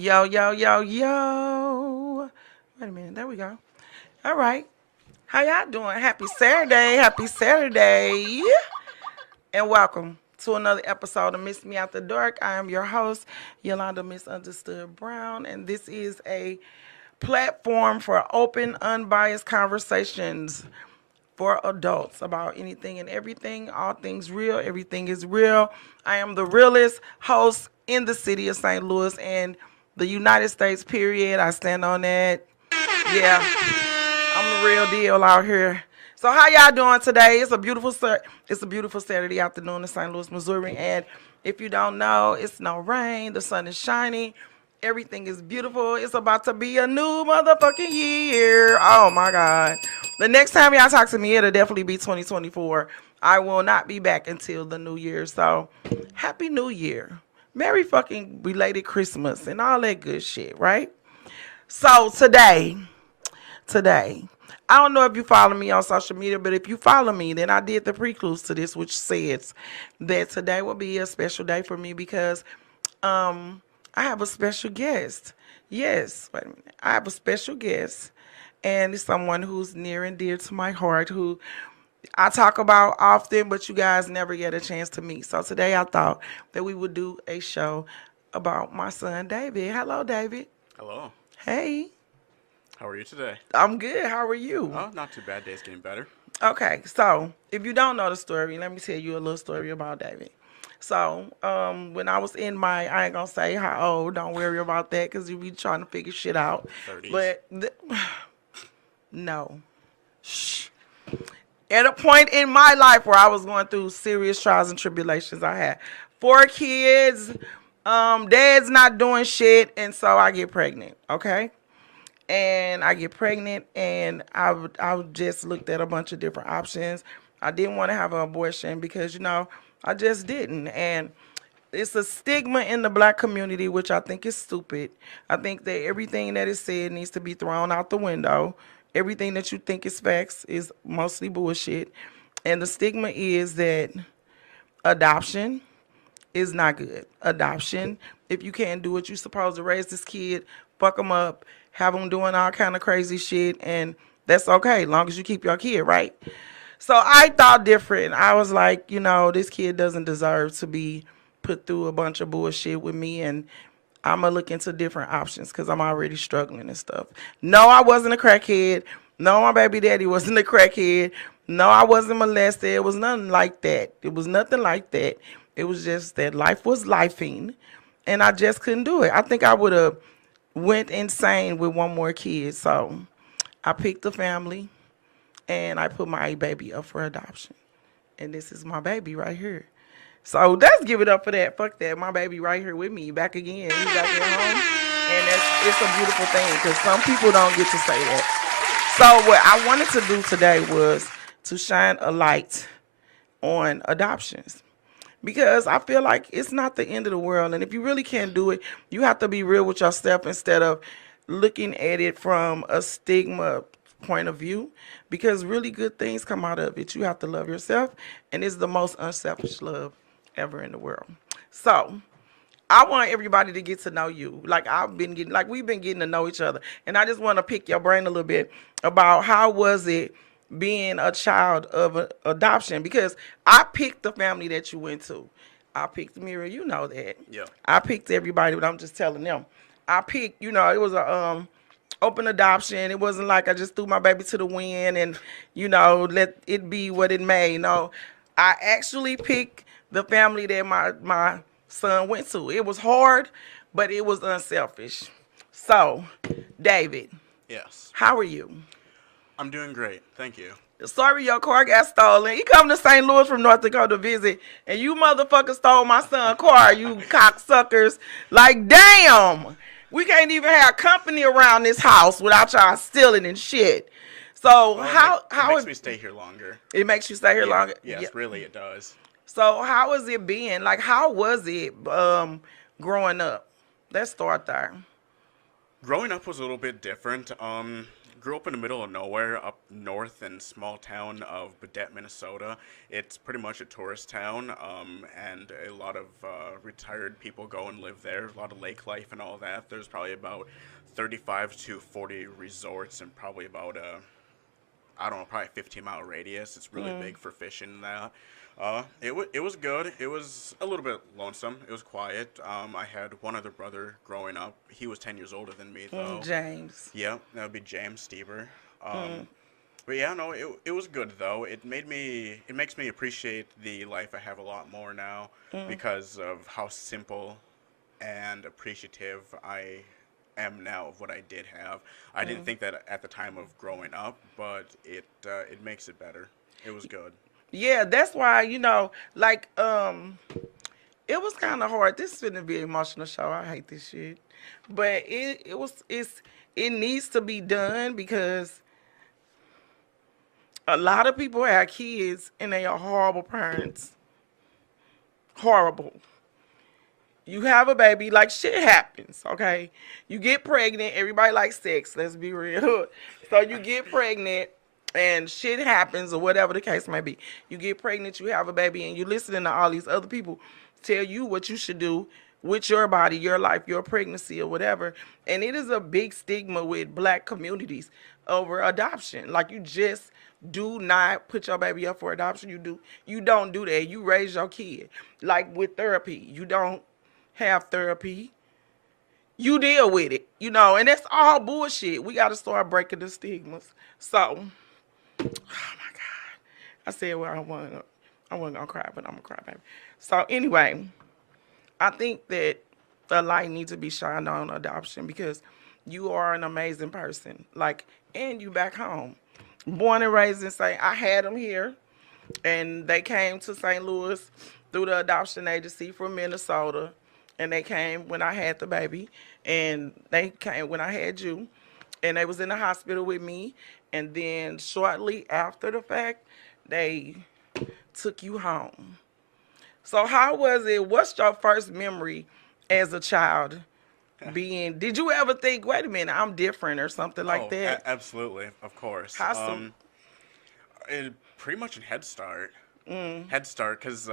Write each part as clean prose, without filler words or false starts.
Yo, yo, yo, yo. Wait a minute. There we go. All right. How y'all doing? Happy Saturday. Happy Saturday. And welcome to another episode of Miss Me After Dark. I am your host, Yolanda Misunderstood Brown, and this is a platform for open, unbiased conversations for adults about anything and everything. All things real. Everything is real. I am the realest host in the city of St. Louis and the United States, period. I stand on that. Yeah, I'm the real deal out here. So how y'all doing today? It's a beautiful Saturday afternoon in St. Louis, Missouri, and if you don't know, it's no rain. The sun is shining. Everything is beautiful. It's about to be a new motherfucking year. Oh my God. The next time y'all talk to me, it'll definitely be 2024. I will not be back until the new year. So happy new year. Merry fucking belated Christmas and all that good shit, right? So today, I don't know if you follow me on social media, but if you follow me, then I did the precludes to this, which says that today will be a special day for me because I have a special guest. Yes, wait a minute. I have a special guest, and it's someone who's near and dear to my heart, who I talk about often, but you guys never get a chance to meet. So today I thought that we would do a show about my son, David. Hello, David. Hello. Hey, How are you today? I'm good. How are you? Oh, not too bad. Day's getting better. Okay, so if you don't know the story, let me tell you a little story about David. So, when I was in I ain't gonna say how old, don't worry about that, because you be trying to figure shit out. 30s. But, no. Shh. At a point in my life where I was going through serious trials and tribulations, I had 4 kids, dad's not doing shit, and so I get pregnant, okay? And I get pregnant, and I just looked at a bunch of different options. I didn't want to have an abortion because, I just didn't. And it's a stigma in the black community, which I think is stupid. I think that everything that is said needs to be thrown out the window. Everything that you think is facts is mostly bullshit. And the stigma is that adoption is not good. Adoption, if you can't do it, you're supposed to raise this kid, fuck them up, have them doing all kind of crazy shit, and that's okay, long as you keep your kid, right? So I thought different. I was like, this kid doesn't deserve to be put through a bunch of bullshit with me, and I'm going to look into different options because I'm already struggling and stuff. No, I wasn't a crackhead. No, my baby daddy wasn't a crackhead. No, I wasn't molested. It was nothing like that. It was nothing like that. It was just that life was lifing, and I just couldn't do it. I think I would have went insane with one more kid. So I picked a family, and I put my baby up for adoption. And this is my baby right here. So let's give it up for that. Fuck that. My baby right here with me. Back again. He's back at home. And it's a beautiful thing because some people don't get to say that. So what I wanted to do today was to shine a light on adoptions. Because I feel like it's not the end of the world. And if you really can't do it, you have to be real with yourself instead of looking at it from a stigma point of view. Because really good things come out of it. You have to love yourself. And it's the most unselfish love ever in the world. So I want everybody to get to know you. We've been getting to know each other. And I just want to pick your brain a little bit about how was it being a child of adoption, because I picked the family that you went to. I picked Mira, you know that. Yeah. I picked everybody, but I'm just telling them. I picked, it was a open adoption. It wasn't like I just threw my baby to the wind and, let it be what it may. No, I actually picked the family that my son went to. It was hard, but it was unselfish. So, David. Yes. How are you? I'm doing great. Thank you. Sorry your car got stolen. He come to St. Louis from North Dakota to visit, and you motherfuckers stole my son's car, you cocksuckers. Like, damn. We can't even have company around this house without y'all stealing and shit. So, Well, it makes me stay here longer. It makes you stay here longer? Yes, really it does. So, how has it been? Like, how was it growing up? Let's start there. Growing up was a little bit different. grew up in the middle of nowhere, up north in small town of Baudette, Minnesota. It's pretty much a tourist town, and a lot of retired people go and live there. A lot of lake life and all that. There's probably about 35 to 40 resorts and probably about I don't know, probably a 15-mile radius. It's really big for fishing and that. It was good. It was a little bit lonesome. It was quiet. I had one other brother growing up. He was 10 years older than me, though. James. Yeah, that would be James Stever. But yeah, no, it was good though. It makes me appreciate the life I have a lot more now because of how simple and appreciative I am now of what I did have. I didn't think that at the time of growing up, but it makes it better. It was good. Yeah, that's why, like, it was kind of hard. This is going to be an emotional show. I hate this shit. But it needs to be done because a lot of people have kids and they are horrible parents. Horrible. You have a baby, like shit happens, okay? You get pregnant, everybody likes sex, let's be real. So you get pregnant and shit happens or whatever the case may be. You get pregnant, you have a baby, and you're listening to all these other people tell you what you should do with your body, your life, your pregnancy or whatever. And it is a big stigma with black communities over adoption. Like you just do not put your baby up for adoption. You don't do that. You raise your kid. Like with therapy, you don't have therapy. You deal with it, and that's all bullshit. We got to start breaking the stigmas. So, oh my God, I said, well, I wasn't gonna cry, but I'm gonna cry, baby. So anyway, I think that a light needs to be shined on adoption because you are an amazing person. Like, and you back home, born and raised in St. I had them here, and they came to St. Louis through the adoption agency from Minnesota. And they came when I had the baby, and they came when I had you, and they was in the hospital with me, and then shortly after the fact, they took you home. So how was it? What's your first memory as a child did you ever think, wait a minute, I'm different or something like that? Absolutely, of course. How so? It pretty much in Head Start. Head Start, because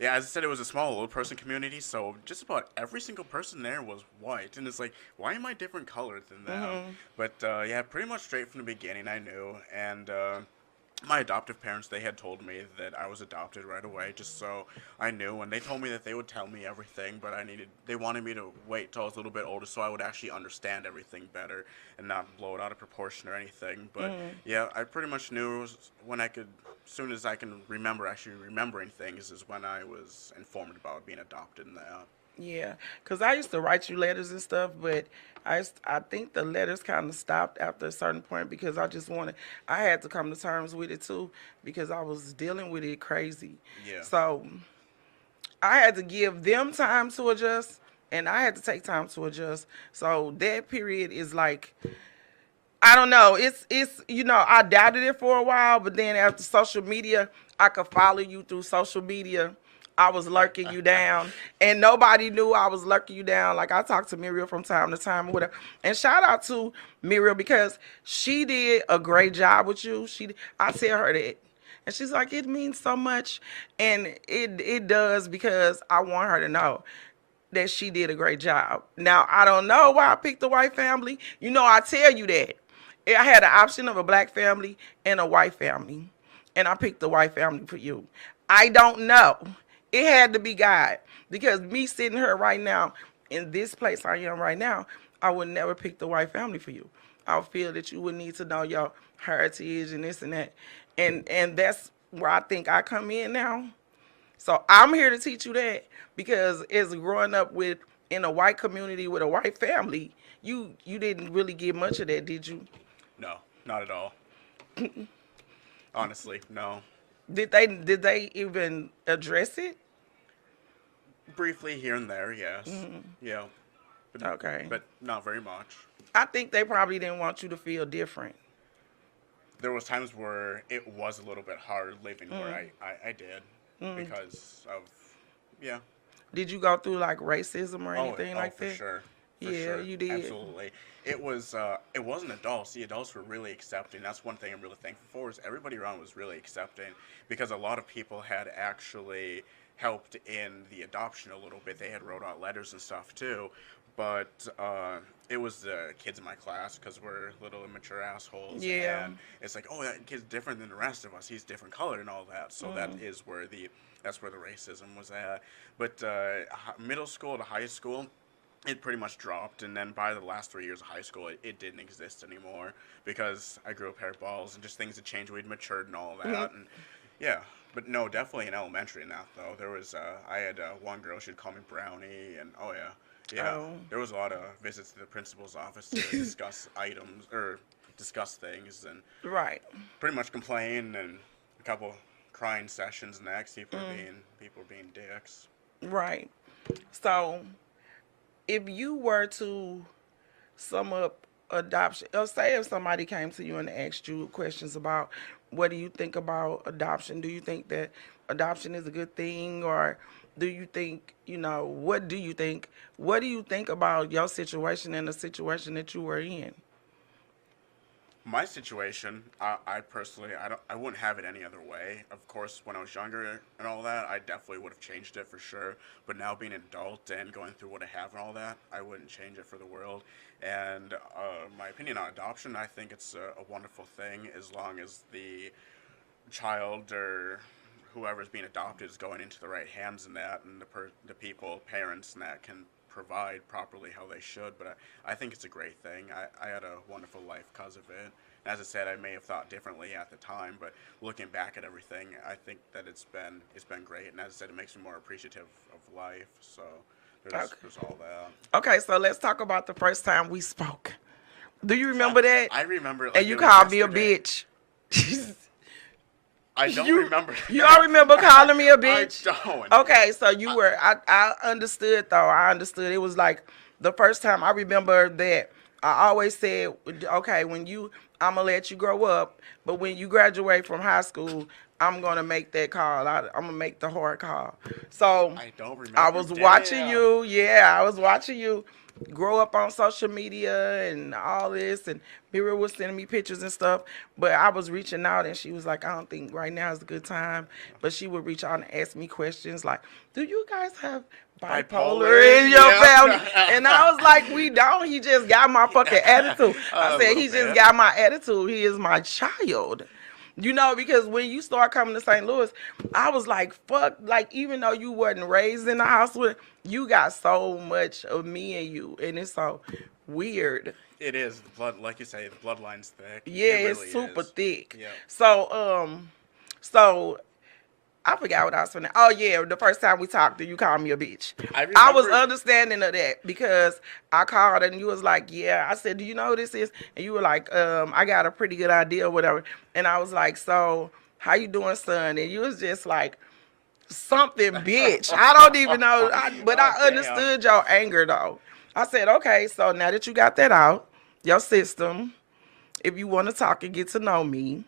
yeah, as I said, it was a small old person community, so just about every single person there was white. And it's like, why am I different colored than them? But yeah, pretty much straight from the beginning, I knew. And my adoptive parents, they had told me that I was adopted right away, just so I knew. And they told me that they would tell me everything, but they wanted me to wait till I was a little bit older so I would actually understand everything better and not blow it out of proportion or anything. But yeah, I pretty much knew it was when as soon as I can remember actually remembering things is when I was informed about being adopted and that. Yeah, because I used to write you letters and stuff, but I think the letters kind of stopped after a certain point because I had to come to terms with it too because I was dealing with it crazy. Yeah. So I had to give them time to adjust, and I had to take time to adjust. So that period is like, I don't know. It's I doubted it for a while, but then after social media, I could follow you through social media. I was lurking you down, and nobody knew I was lurking you down. Like, I talked to Muriel from time to time or whatever. And shout out to Muriel because she did a great job with you. I tell her that. And she's like, it means so much. And it does because I want her to know that she did a great job. Now, I don't know why I picked the white family. I tell you that. I had an option of a black family and a white family. And I picked the white family for you. I don't know. It had to be God. Because me sitting here right now, in this place I am right now, I would never pick the white family for you. I feel that you would need to know your heritage and this and that. And that's where I think I come in now. So I'm here to teach you that because as growing up in a white community with a white family, you didn't really get much of that, did you? No, not at all. Honestly, no. Did they even address it? Briefly here and there, yes. Yeah. But, Okay. But not very much. I think they probably didn't want you to feel different. There was times where it was a little bit hard living where I did because of, yeah. Did you go through like racism or anything like for that? Sure. for Yeah, sure. you did. Absolutely. It wasn't adults. The adults were really accepting. That's one thing I'm really thankful for is everybody around was really accepting because a lot of people had actually helped in the adoption a little bit. They had wrote out letters and stuff too. But it was the kids in my class because we're little immature assholes, Yeah. and it's like, oh, that kid's different than the rest of us. He's different colored and all that. So that's where the racism was at. But middle school to high school, it pretty much dropped, and then by the last 3 years of high school, it didn't exist anymore because I grew up hairballs and just things had changed. We'd matured and all that, and yeah. But no, definitely in elementary and that though. There was I had one girl, she'd call me Brownie, and oh yeah, yeah. Oh. There was a lot of visits to the principal's office to discuss items or discuss things and Right. pretty much complain and a couple crying sessions next. People are being dicks. Right. So, if you were to sum up adoption, or say if somebody came to you and asked you questions about what do you think about adoption, do you think that adoption is a good thing, or do you think, what do you think? What do you think about your situation and the situation that you were in? My situation, I personally, I wouldn't have it any other way. Of course, when I was younger and all that, I definitely would have changed it for sure. But now being an adult and going through what I have and all that, I wouldn't change it for the world. And my opinion on adoption, I think it's a wonderful thing as long as the child or whoever's being adopted is going into the right hands in that, and the people, parents, and that can provide properly how they should. But I think it's a great thing. I had a wonderful life because of it. As I said, I may have thought differently at the time, but looking back at everything, I think that it's been great. And as I said, it makes me more appreciative of life. So there's all that. Okay, so let's talk about the first time we spoke. Do you remember that? I remember it And like you it was called me a yesterday. bitch. I don't you, remember. You all remember calling me a bitch? I don't. Okay, so you were. I understood though. I understood. It was like the first time I remember that I always said, okay, I'm gonna let you grow up, but when you graduate from high school, I'm gonna make that call. I'm gonna make the hard call. So I don't remember. I was watching you. Yeah, I was watching you grow up on social media and all this, and Mira was sending me pictures and stuff. But I was reaching out, and she was like, "I don't think right now is a good time." But she would reach out and ask me questions like, "Do you guys have bipolar in your family?" And I was like, "We don't. He just got my fucking attitude." I said, "He just got my attitude. He is my child." Because when you start coming to St. Louis, I was like, fuck, like, even though you wasn't raised in the house with, you got so much of me and you, and it's so weird. It is. The blood, like you say, the bloodline's thick. Yeah, It it's really super is. thick. Yeah. So I forgot what I was saying. Oh yeah, the first time we talked, you called me a bitch. I I was remember- understanding of that because I called and you was like, yeah. I said, do you know who this is? And you were like, I got a pretty good idea or whatever. And I was like, so how you doing, son? And you was just like, something, bitch. I don't even know. But Oh, I damn. understood your anger though. I said, okay, so now that you got that out, your system, if you want to talk and get to know me,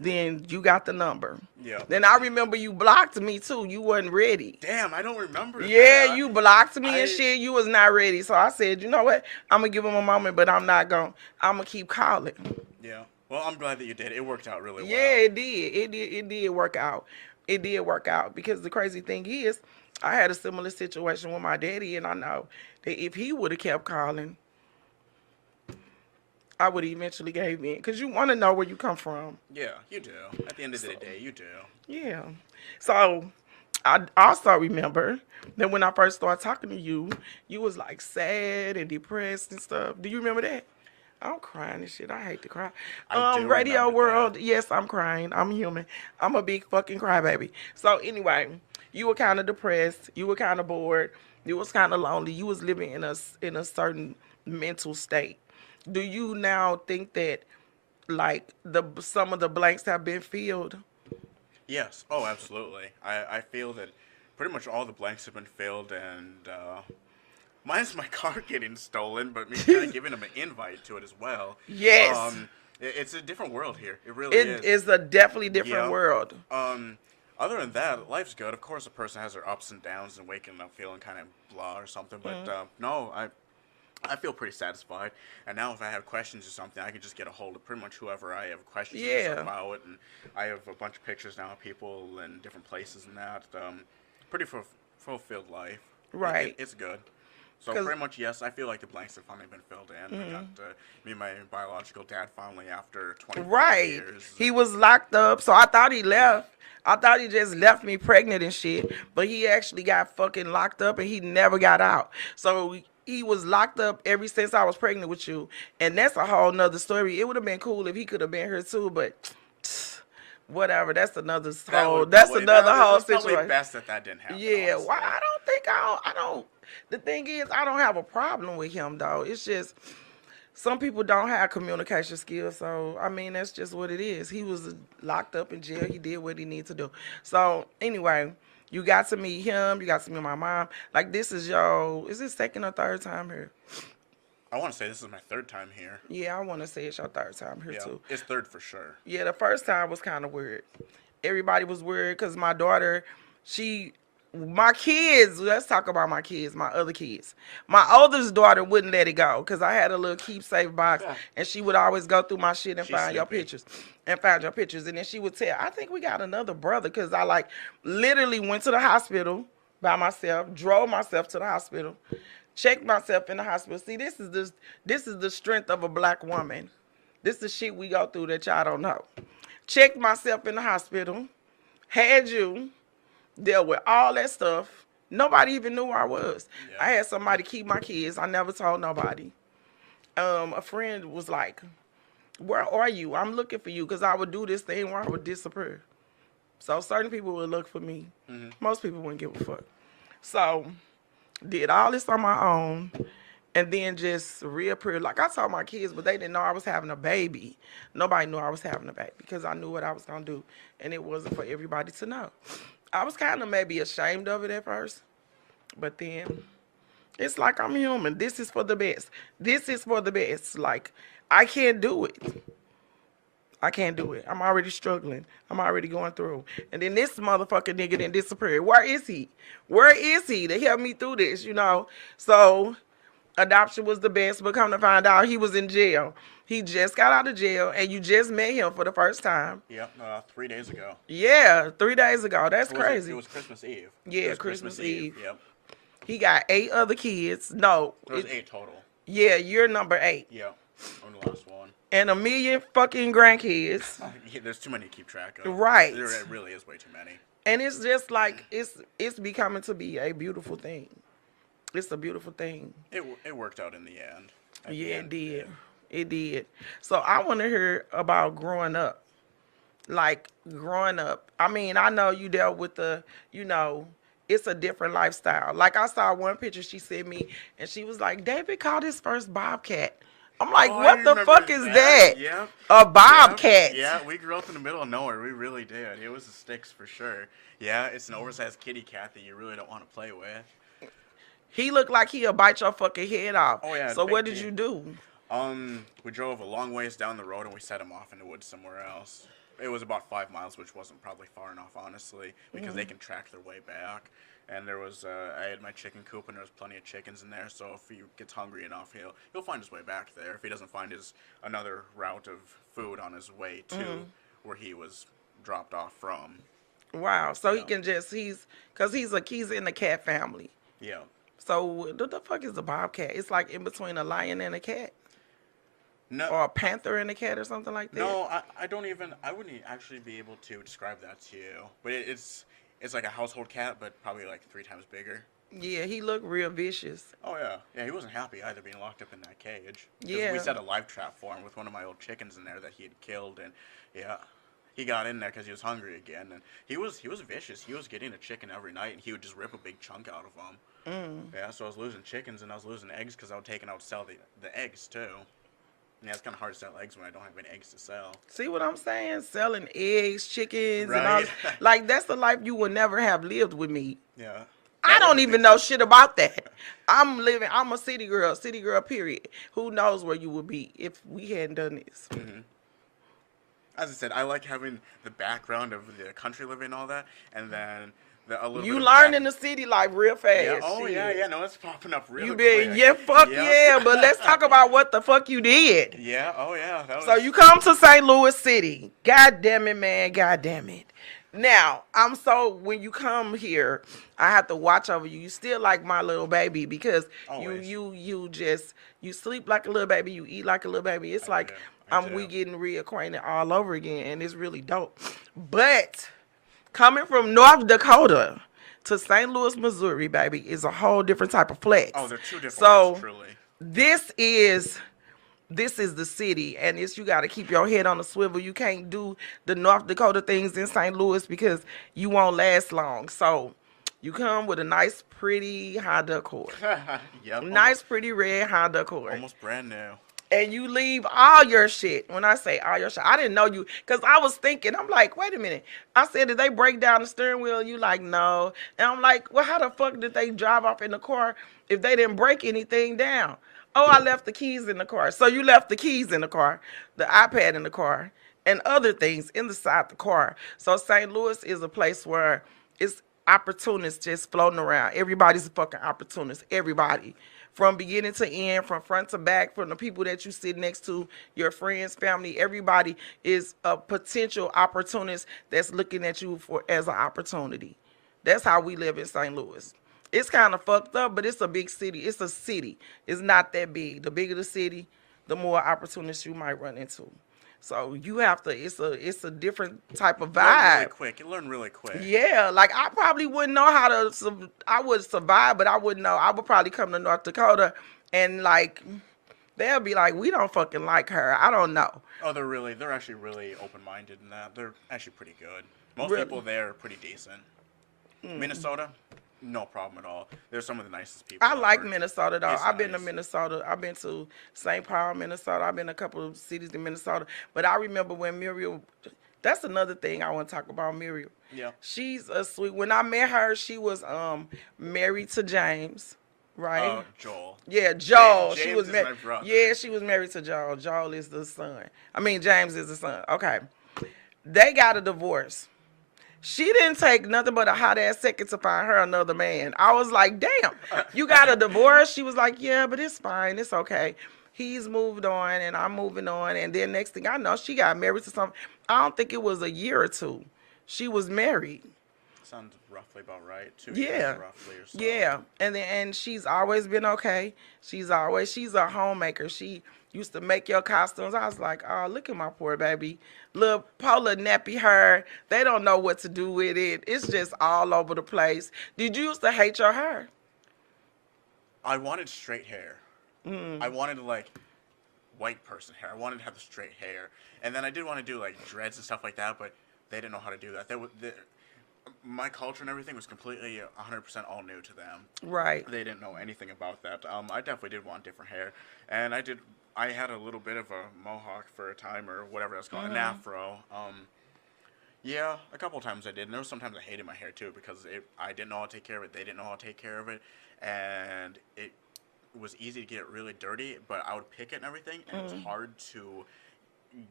then you got the number. Yeah. Then I remember you blocked me too. You wasn't ready. Damn, I don't remember. Yeah, that. you blocked me I- and shit. You was not ready. So I said, you know what? I'm gonna give him a moment, but I'm gonna keep calling. Yeah. Well, I'm glad that you did. It worked out really well. Yeah, it did. It did work out. It did work out because the crazy thing is, I had a similar situation with my daddy, and I know that if he would have kept calling, I would have eventually gave in. Because you want to know where you come from. Yeah, you do. At the end of the day, you do. Yeah. So I also remember that when I first started talking to you, you was like sad and depressed and stuff. Do you remember that? I'm crying and shit. I hate to cry. I do Radio remember World, that. yes, I'm crying. I'm human. I'm a big fucking crybaby. So anyway, you were kind of depressed. You were kind of bored. You was kind of lonely. You was living in a certain mental state. Do you now think that like some of the blanks have been filled? Yes. Oh, absolutely. I feel that pretty much all the blanks have been filled, and mine's my car getting stolen, but me kind of giving them an invite to it as well. Yes. It's a different world here. It really It is. is a definitely different Yeah. world. Other than that, life's good. Of course, a person has their ups and downs and waking up feeling kind of blah or something. But no, I feel pretty satisfied. And now if I have questions or something, I can just get a hold of pretty much whoever I have questions Yeah, about. And I have a bunch of pictures now of people in different places and that. Pretty fulfilled life. right. It's good. So Cause pretty much yes, I feel like the blanks have finally been filled in. I got me and my biological dad finally after 25 right, years. he And was locked up, so I thought he left. I thought he just left me pregnant and shit, but he actually got fucking locked up and he never got out. So he was locked up ever since I was pregnant with you, and that's a whole nother story. It would have been cool if he could have been here too, but whatever. That's another that whole. would That's probably another whole it's probably situation. best that that didn't happen. Yeah, Honestly. why? I don't think I don't. The thing is, I don't have a problem with him though. It's just some people don't have communication skills. So I mean, that's just what it is. He was locked up in jail. He did what he needed to do. So anyway, you got to meet him. You got to meet my mom. Like this is your. Is this second or third time here? I want to say this is my third time here. Yeah, I want to say it's your third time here Yeah, too. it's third for sure. Yeah, the first time was kind of weird. Everybody was weird because my daughter, she, my kids, let's talk about my kids, my other kids. My oldest daughter wouldn't let it go because I had a little keepsake box and she would always go through my shit and She's find your snoopy. pictures. And find your pictures. And then she would tell, I think we got another brother because I like literally went to the hospital by myself, drove myself to the hospital, checked myself in the hospital. See, this is the strength of a black woman. This is shit we go through that y'all don't know. Checked myself in the hospital, had you, dealt with all that stuff. Nobody even knew where I was. Yeah. I had somebody keep my kids. I never told nobody. A friend was like, "Where are you? I'm looking for you," because I would do this thing where I would disappear. So certain people would look for me. Most people wouldn't give a fuck. So did all this on my own and then just reappeared. Like I told my kids, but they didn't know I was having a baby. Nobody knew I was having a baby because I knew what I was gonna do, and it wasn't for everybody to know. I was kind of maybe ashamed of it at first, but then it's like I'm human. This is for the best. This is for the best. Like I can't do it. I can't do it. I'm already struggling. I'm already going through. And then this motherfucking nigga didn't disappear. Where is he? Where is he to help me through this, you know? So adoption was the best, but come to find out he was in jail. He just got out of jail and you just met him for the first time. Yep, 3 days ago. Yeah, 3 days ago. That's crazy. It was Christmas Eve. Yeah, It was Christmas Eve. Yep. He got 8 other kids. No. There was 8 total. Yeah, you're number 8. Yep. I'm the last one. And a million fucking grandkids. Yeah, there's too many to keep track of. Right. There really is way too many. And it's just like it's becoming to be a beautiful thing. It's a beautiful thing. It worked out in the end. At the Yeah, it end, did. It did. So I want to hear about growing up. Like growing up. I mean, I know you dealt with the, you know, it's a different lifestyle. Like I saw one picture she sent me and she was like, David caught his first bobcat. I'm like, Oh, I what the remember fuck is that? Yep. A bobcat. Yeah, we grew up in the middle of nowhere. We really did. It was the sticks for sure. Yeah, it's an oversized kitty cat that you really don't want to play with. He looked like he'll bite your fucking head off. Oh, yeah, So big what did kid. you do? We drove a long ways down the road and we set him off in the woods somewhere else. It was about 5 miles, which wasn't probably far enough, honestly, because they can track their way back. And there was, I had my chicken coop, and there was plenty of chickens in there. So if he gets hungry enough, he'll find his way back there. If he doesn't find another route of food on his way to where he was dropped off from. Wow. So he Yeah. can just cause he's in the cat family. Yeah. So what the fuck is a bobcat? It's like in between a lion and a cat, No. or a panther and a cat, or something like that. No, I wouldn't actually be able to describe that to you. But it's like a household cat, but probably like 3 times bigger. Yeah, he looked real vicious. Oh yeah, yeah. He wasn't happy either being locked up in that cage. 'Cause Yeah. we set a live trap for him with one of my old chickens in there that he had killed, and yeah, he got in there because he was hungry again, and he was vicious. He was getting a chicken every night, and he would just rip a big chunk out of them. Yeah, so I was losing chickens and I was losing eggs because I was taking out to sell the eggs too. Yeah, it's kind of hard to sell eggs when I don't have any eggs to sell. See what I'm saying? Selling eggs, chickens, and all. Right. Like that's the life you would never have lived with me. Yeah. I That don't would've even been know good. shit about that. I'm a city girl, period. Who knows where you would be if we hadn't done this? As I said, I like having the background of the country living and all that, and then a little You bit of learn back. in the city life real Yeah. fast. Oh yeah. Shit. Yeah. No, it's popping up You really been, quick. yeah, fuck Yep. yeah, but let's talk about what the fuck you did. Yeah. Oh yeah. That So was. you come to St. Louis City. God damn it, man. God damn it. Now, when you come here, I have to watch over you. You still like my little baby because Always. you sleep like a little baby, you eat like a little baby. It's I do. like I do. we getting reacquainted all over again, and it's really dope. But coming from North Dakota to St. Louis, Missouri, baby, is a whole different type of Oh, flex. they're two different worlds, So truly. this is this is the city, and it's you got to keep your head on the swivel. You can't do the North Dakota things in St. Louis because you won't last long. So you come with a nice, pretty Honda Accord, Yep. nice, pretty red Honda Accord, Almost brand new. and you leave all your shit. When I say all your shit, I didn't know you because I was thinking, I'm like, wait a minute. I said, did they break down the steering wheel? You like, no. And I'm like, well, how the fuck did they drive off in the car if they didn't break anything down? Oh, I left the keys in the car. So you left the keys in the car, the iPad in the car, and other things inside the car. So St. Louis is a place where it's opportunists just floating around. Everybody's a fucking opportunist. Everybody from beginning to end, from front to back, from the people that you sit next to, your friends, family, everybody is a potential opportunist that's looking at you for as an opportunity. That's how we live in St. Louis. It's kind of fucked up, but it's a big city. It's a city. It's not that big. The bigger the city, the more opportunities you might run into. So you have to. It's a different type of Learn really vibe. quick. You learn really quick. Yeah, like I probably wouldn't know how to. I would survive, but I wouldn't know. I would probably come to North Dakota, and like they'll be like, "We don't fucking like her." I don't know. Oh, they're actually really open-minded in that. They're actually pretty good. Most Really? people there are pretty decent. Minnesota, no problem at all. They're some of the nicest people I like ever. Minnesota though. It's I've been to nice. Minnesota. I've been to St. Paul, Minnesota. I've been to a couple of cities in Minnesota. But I remember when Muriel. That's another thing I want to talk about Muriel. Yeah. She's a sweet. When I met her, she was married to James, right? Joel. Yeah, Joel. She James was is married. my brother. Yeah, she was married to Joel. Joel is the son. I mean, James is the son. Okay. They got a divorce. She didn't take nothing but a hot ass second to find her another man. I was like, damn, you got a divorce? She was like, yeah, but it's fine. It's okay. He's moved on and I'm moving on. And then next thing I know, she got married to some, I don't think it was a year or two. She was married. Sounds roughly about right. 2 Yeah. years roughly or so. Yeah. And she's always been okay. She's a homemaker. She used to make your costumes. I was like, oh, look at my poor baby. Little polar nappy hair. They don't know what to do with it. It's just all over the place. Did you used to hate your hair? I wanted straight hair. I wanted like white person hair. I wanted to have the straight hair, and then I did want to do like dreads and stuff like that, but they didn't know how to do that. My culture and everything was completely 100% all new to them. Right. They didn't know anything about that. I definitely did want different hair, and I had a little bit of a mohawk for a time or whatever that's called, an afro. Yeah, a couple times I did, and there was sometimes I hated my hair too because I didn't know how to take care of it. They didn't know how to take care of it, and it was easy to get it really dirty. But I would pick it and everything, and it was hard to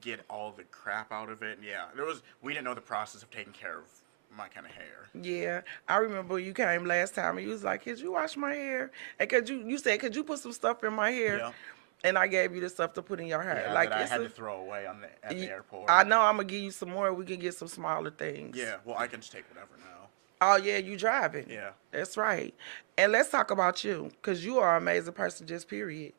get all the crap out of it. Yeah, we didn't know the process of taking care of my kind of hair. Yeah, I remember you came last time and you was like, could you wash my hair? And you said, could you put some stuff in my hair? Yeah. And I gave you the stuff to put in your hair. Yeah, like that I had to throw away at the airport. I know I'm gonna give you some more. We can get some smaller things. Yeah, well, I can just take whatever now. Oh yeah, you driving. Yeah. That's right. And let's talk about you, because you are an amazing person, just period.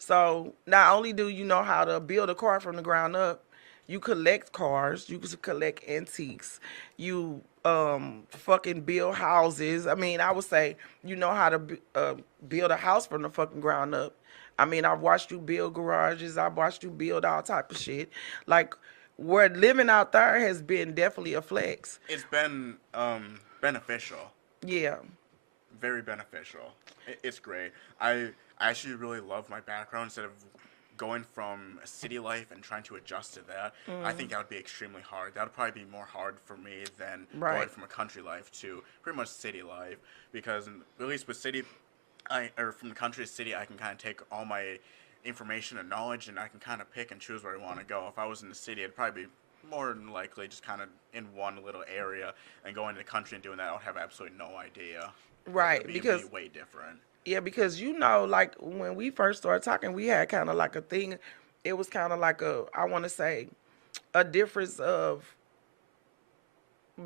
So not only do you know how to build a car from the ground up, you collect cars, you collect antiques, you fucking build houses. I mean, I would say you know how to build a house from the fucking ground up. I mean, I've watched you build garages. I've watched you build all type of shit. Like, where living out there has been definitely a flex. It's been beneficial. Yeah. Very beneficial. It's great. I actually really love my background instead of going from a city life and trying to adjust to that. I think that would be extremely hard. That would probably be more hard for me than going from a country life to pretty much city life. Because at least with city, or from the country to city, I can kind of take all my information and knowledge, and I can kind of pick and choose where I want to go. If I was in the city, it'd probably be more than likely just kind of in one little area, and going to the country and doing that, I would have absolutely no idea. Right, It'd because be way different. yeah, because like when we first started talking, we had kind of like a thing. It was kind of like I want to say, a difference of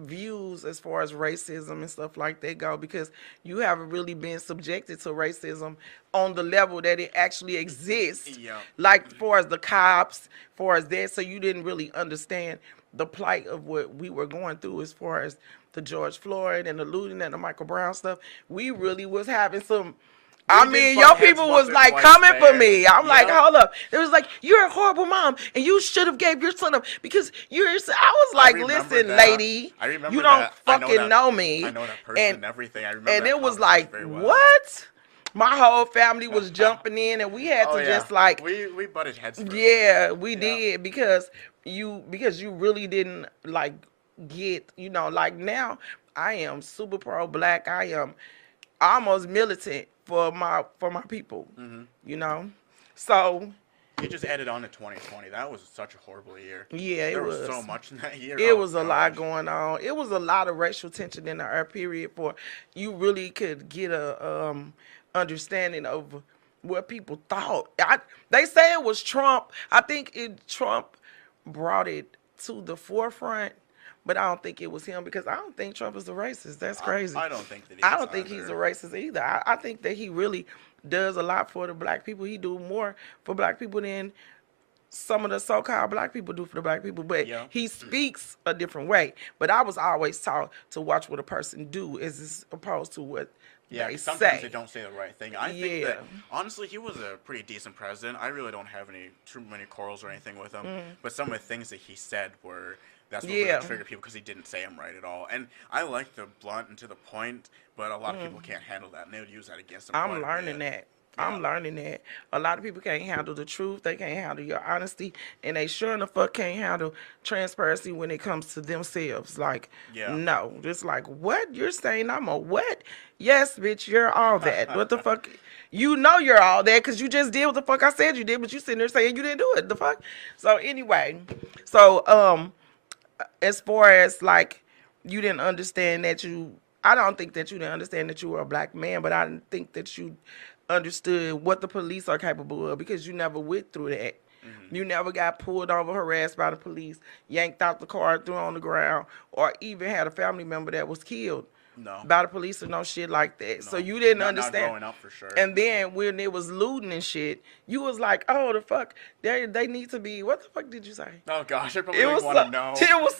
views as far as racism and stuff like that go, because you haven't really been subjected to racism on the level that it actually exists, Yeah. like for as the cops, for as that, so you didn't really understand the plight of what we were going through as far as the George Floyd and the looting and the Michael Brown stuff. We really was having some. I We did mean, butt your heads people once was or like twice coming for there. me. I'm like, Yep. hold up. It was like, you're a horrible mom, and you should have gave your son up because you're. I was like, remember listen, that. lady, I remember you don't that. I know fucking that. know me. I know that person and and everything. I remember and that it was conversation like, very well. what? My whole family was jumping in, and we had Oh to yeah. just like, We butted heads for a little yeah, bit. we Yeah. did, because you really didn't like get, like now I am super pro black. I am almost militant for my people, Hmm. you know. So He just added on to 2020. That was such a horrible year. yeah, There was so much in that year. it Oh was a lot gosh. going on. It was a lot of racial tension in our period for you really could get a understanding of what people thought. They say it was Trump. I think Trump brought it to the forefront, but I don't think it was him because I don't think Trump is a racist. That's crazy. I don't think that he I is don't think he's a either. racist either. I think that he really does a lot for the black people. He do more for black people than some of the so-called black people do for the black people, but Yeah. he speaks a different way. But I was always taught to watch what a person do as opposed to what Yeah, they 'cause sometimes say. they don't say the right thing. I think Yeah. that honestly, he was a pretty decent president. I really don't have too many quarrels or anything with him. But some of the things that he said were that's what Yeah. really triggered people because he didn't say them right at all. And I like the blunt and to the point, but a lot of people can't handle that, and they would use that against him. I'm quite a learning bit. that. Yeah. I'm learning that. A lot of people can't handle the truth. They can't handle your honesty. And they sure in the fuck can't handle transparency when it comes to themselves. Like, Yeah. no. Just like, what? You're saying I'm a what? Yes, bitch, you're all that. What the fuck? You know you're all that because you just did what the fuck I said you did, but you sitting there saying you didn't do it. The fuck? So anyway, so as far as like you didn't understand that I don't think that you didn't understand that you were a black man, but I didn't think that you understood what the police are capable of because you never went through that. You never got pulled over, harassed by the police, yanked out the car, threw on the ground, or even had a family member that was killed No. by the police or no shit like that. So No. you didn't Not understand. growing up for sure. And then when it was looting and shit, you was like, oh, the fuck, they need to be, what the fuck did you say? Oh gosh, I probably It don't was want to know. it was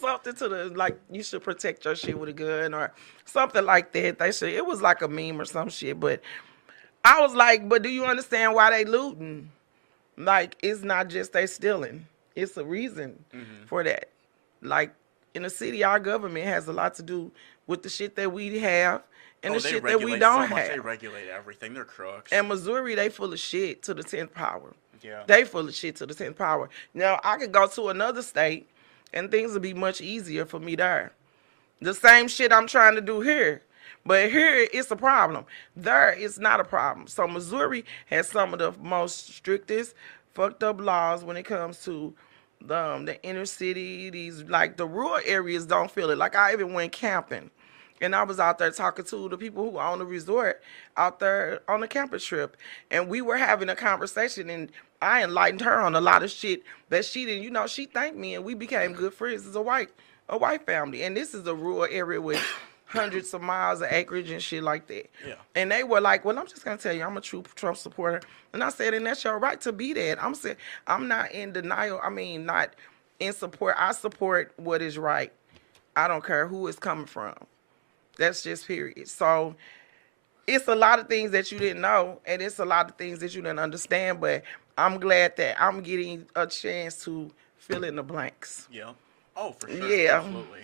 something to the like you should protect your shit with a gun or something like that. They should. It was like a meme or some shit. But I was like, but do you understand why they looting? Like it's not just they stealing. It's a reason for that. Like in the city, our government has a lot to do with the shit that we have and the they shit that we regulate don't so much. have. They regulate everything. They're crooks. And Missouri, they full of shit to the 10th power. Yeah. They full of shit to the 10th power. Now, I could go to another state and things would be much easier for me there. The same shit I'm trying to do here. But here, it's a problem. There, it's not a problem. So Missouri has some of the most strictest fucked up laws when it comes to the inner city. These, like, the rural areas don't feel it. Like, I even went camping. And I was out there talking to the people who own the resort out there on the camping trip. And we were having a conversation, and I enlightened her on a lot of shit that she didn't, she thanked me, and we became good friends as a white family. And this is a rural area with hundreds of miles of acreage and shit like that. Yeah. And they were like, well, I'm just going to tell you, I'm a true Trump supporter. And I said, and that's your right to be that. I'm saying, I'm not in denial. I mean, not in support. I support what is right. I don't care who it's coming from. That's just period. So it's a lot of things that you didn't know, and it's a lot of things that you didn't understand, but I'm glad that I'm getting a chance to fill in the blanks. Yeah. Oh, for sure. Yeah. Absolutely.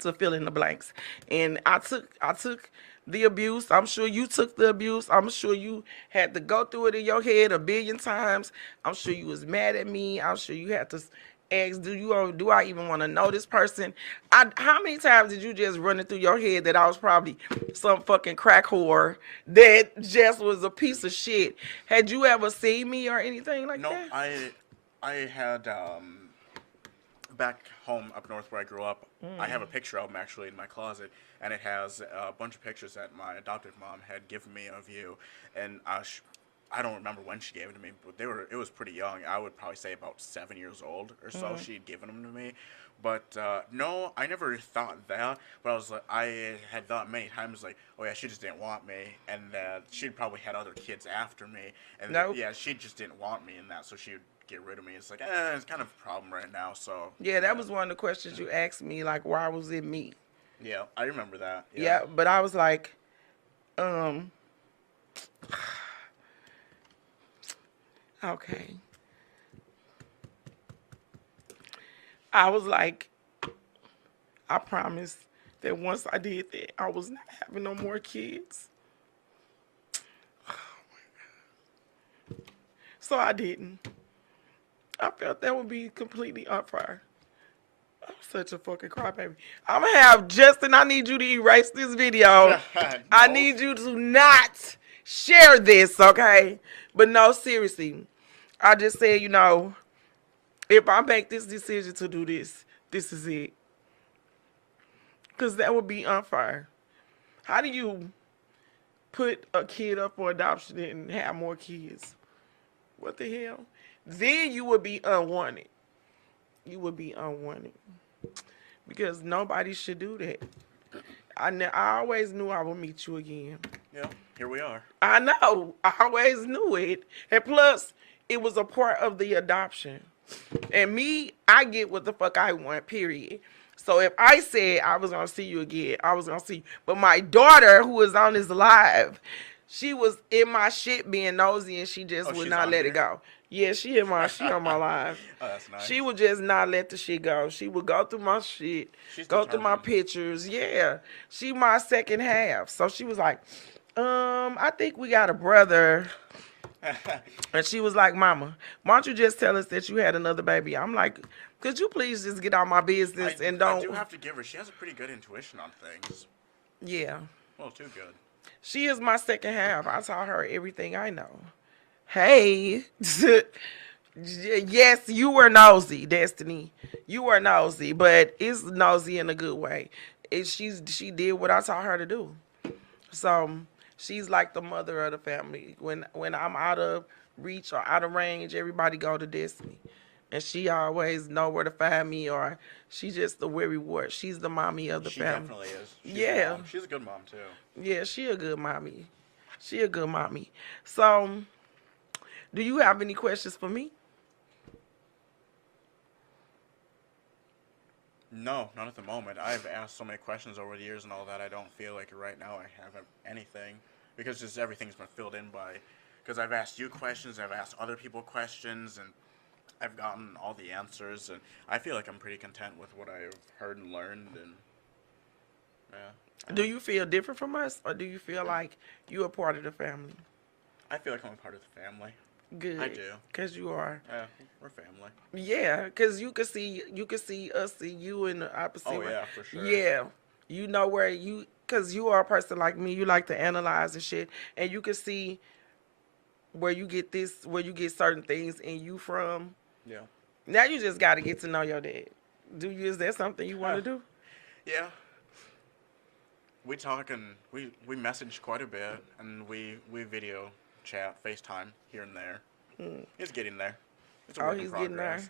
To fill in the blanks. And I took the abuse. I'm sure you took the abuse. I'm sure you had to go through it in your head a billion times. I'm sure you was mad at me. I'm sure you had to ask, do I even want to know this person? How many times did you just run it through your head that I was probably some fucking crack whore that just was a piece of shit? Had you ever seen me or anything like No, that? I had back home up north where I grew up, I have a picture album actually in my closet, and it has a bunch of pictures that my adoptive mom had given me of you, and I don't remember when she gave it to me, but it was pretty young. I would probably say about 7 years old or so. She'd given them to me, but no, I never thought that. But I had thought many times like, oh yeah, she just didn't want me, and that she'd probably had other kids after me, and Nope. yeah, she just didn't want me in that, so she would get rid of me. It's like, it's kind of a problem right now. So Yeah, that was one of the questions you asked me, like, why was it me? yeah, I remember that. Yeah, but I was like, okay. I was like, I promised that once I did that, I was not having no more kids. So I didn't. I felt that would be completely unfair. I'm such a fucking crybaby. I'm gonna have Justin. I need you to erase this video. I No. need you to not share this, okay? But no, seriously. I just said, if I make this decision to do this, this is it. Because that would be unfair. How do you put a kid up for adoption and have more kids? What the hell? Then you would be unwanted. You would be unwanted. Because nobody should do that. I always knew I would meet you again. Yeah, here we are. I know. I always knew it. And plus, it was a part of the adoption. And me, I get what the fuck I want, period. So if I said I was going to see you again, I was going to see you. But my daughter, who is on this live, she was in my shit being nosy, and she just would not let it go. Yeah, she on my live. Oh, that's nice. She would just not let the shit go. She would go through my shit, go through my pictures. Yeah, she my second half. So she was like, I think we got a brother. And she was like, Mama, why don't you just tell us that you had another baby? I'm like, could you please just get out my business and don't. I do have to give her. She has a pretty good intuition on things. Yeah. Well, too good. She is my second half. I taught her everything I know. Hey. Yes, you were nosy, Destiny. You were nosy, but it's nosy in a good way. She did what I taught her to do. So she's like the mother of the family. When I'm out of reach or out of range, everybody go to Destiny. And she always know where to find me, or she's just the weary wart. She's the mommy of the family. She definitely is. Yeah. She's a good mom, too. Yeah, she a good mommy. She a good mommy. So, do you have any questions for me? No, not at the moment. I've asked so many questions over the years and all that. I don't feel like right now I have anything, because just everything's been filled in by. Because I've asked you questions, I've asked other people questions, and I've gotten all the answers, and I feel like I'm pretty content with what I've heard and learned, and yeah. Do you feel different from us, or do you feel like you're a part of the family? I feel like I'm a part of the family. Good. I do. Cause you are. Yeah, we're family. Yeah, cause you can see us and you in the opposite. Oh way. yeah, for sure. Yeah, you know where you, cause you are a person like me. You like to analyze and shit, and you can see where you get certain things in you from. Yeah. Now you just got to get to know your dad. Is that something you want to do? Yeah. We talk and we message quite a bit, and we video chat, FaceTime here and there. He's getting there. It's a work in progress. Getting there.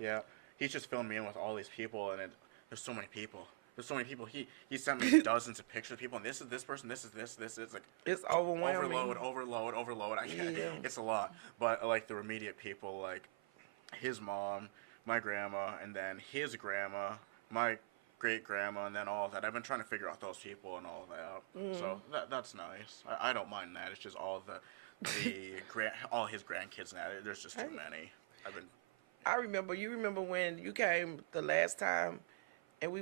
Yeah. He's just filling me in with all these people, and there's so many people. There's so many people. He sent me dozens of pictures of people, and this is this person, this is this. It's like it's overwhelming. Overload. I can't. Yeah. It's a lot. But like the immediate people, like his mom, my grandma, and then his grandma, my great grandma, and then all of that. I've been trying to figure out those people and all of that. So that's nice. I don't mind that. It's just all all his grandkids now. There's just too many. You remember when you came the last time, and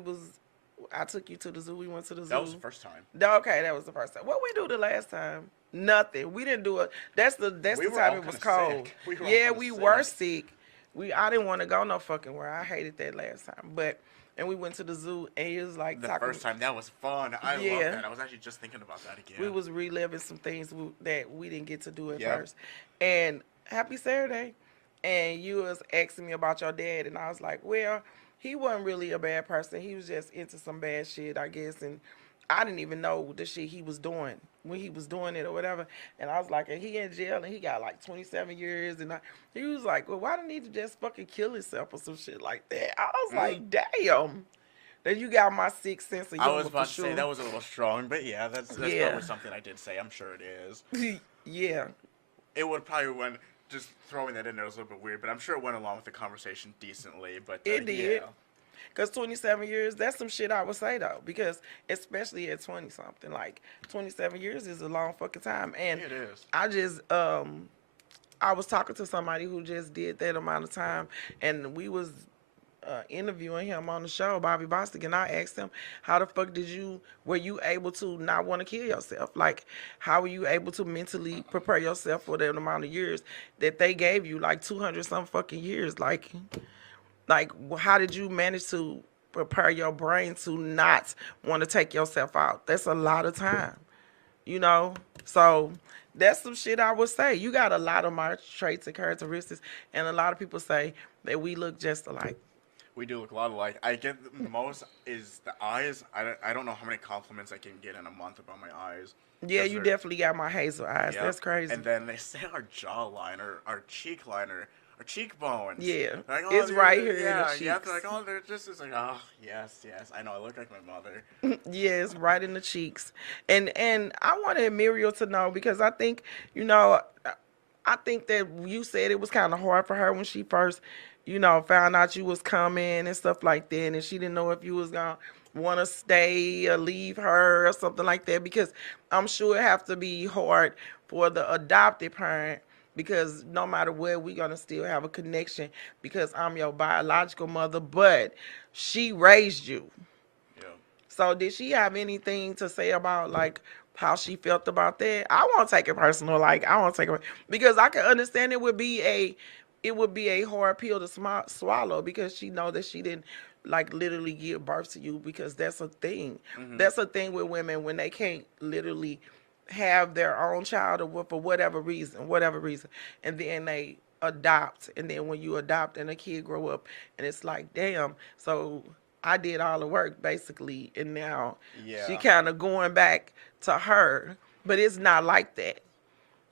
I took you to the zoo. We went to the zoo. That was the first time. Okay, that was the first time. What we do the last time? Nothing. We didn't do it. That's the time it was cold. We were sick. I didn't want to go no fucking where. I hated that last time. And we went to the zoo, and it was like the first time. That was fun. I love that. I was actually just thinking about that again. We was reliving some things that we didn't get to do at first. And happy Saturday. And you was asking me about your dad, and I was like, well, he wasn't really a bad person. He was just into some bad shit, I guess, and I didn't even know the shit he was doing when he was doing it or whatever. And I was like, and he in jail and he got like 27 years, and he was like, well, why didn't he just fucking kill himself or some shit like that? I was Mm, like, damn. That you got my sixth sense of I was humor for about to say sure. that was a little strong, but yeah, that's Yeah, probably something I did say. I'm sure it is. yeah, It would probably went just throwing that in there was a little bit weird, but I'm sure it went along with the conversation decently. But it did. yeah, Cause 27 years, that's some shit I would say though. Because especially at 20 something, like 27 years is a long fucking time. And it is. I just I was talking to somebody who just did that amount of time, and we was interviewing him on the show, Bobby Bostic, and I asked him, "How the fuck were you able to not want to kill yourself? Like, how were you able to mentally prepare yourself for that amount of years that they gave you, like 200 some fucking years? Like, how did you manage to prepare your brain to not want to take yourself out? That's a lot of time, you know? So that's some shit I would say. You got a lot of my traits and characteristics, and a lot of people say that we look just alike. We do look a lot alike. I get the most is the eyes. I don't know how many compliments I can get in a month about my eyes. Yeah, Because you they're, definitely got my hazel eyes. yep. That's crazy. And then they say our jawline or our cheek liner, our cheekbones. Yeah, They're like, oh, it's right here in the yeah, yeah. They're cheeks. like, oh, they're just, it's like, oh, yes, yes. I know, I look like my mother. Yeah, it's right in the cheeks. And I wanted Muriel to know because I think, you know, I think that you said it was kind of hard for her when she first, found out you was coming and stuff like that, and she didn't know if you was gonna want to stay or leave her or something like that. Because I'm sure it have to be hard for the adopted parent because no matter what, we gonna still have a connection because I'm your biological mother, but she raised you. Yeah. So did she have anything to say about like how she felt about that? I won't take it personal. Like I won't take it because I can understand it would be a hard pill to swallow because she know that she didn't like literally give birth to you because that's a thing. Mm-hmm. That's a thing with women when they can't literally have their own child or for whatever reason, and then they adopt, and then when you adopt and a kid grow up, and it's like, damn, so I did all the work basically, and now she Yeah. kind of going back to her, but it's not like that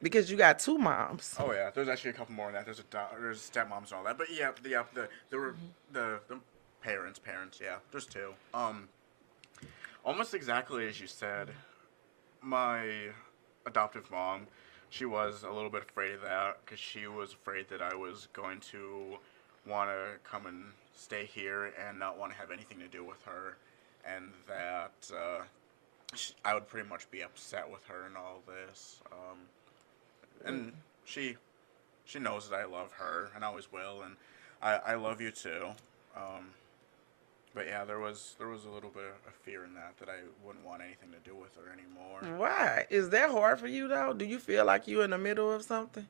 because you got two moms. Oh yeah. There's actually a couple more than that. There's stepmoms and all that. But yeah, the parents. Yeah. There's two. Almost exactly as you said. My adoptive mom, she was a little bit afraid of that because she was afraid that I was going to want to come and stay here and not want to have anything to do with her, and that I would pretty much be upset with her and all this. And she knows that I love her and always will, and I love you too. Um, but yeah, there was a little bit of fear in that I wouldn't want anything to do with her anymore. Why is that hard for you though? Do you feel like you in the middle of something?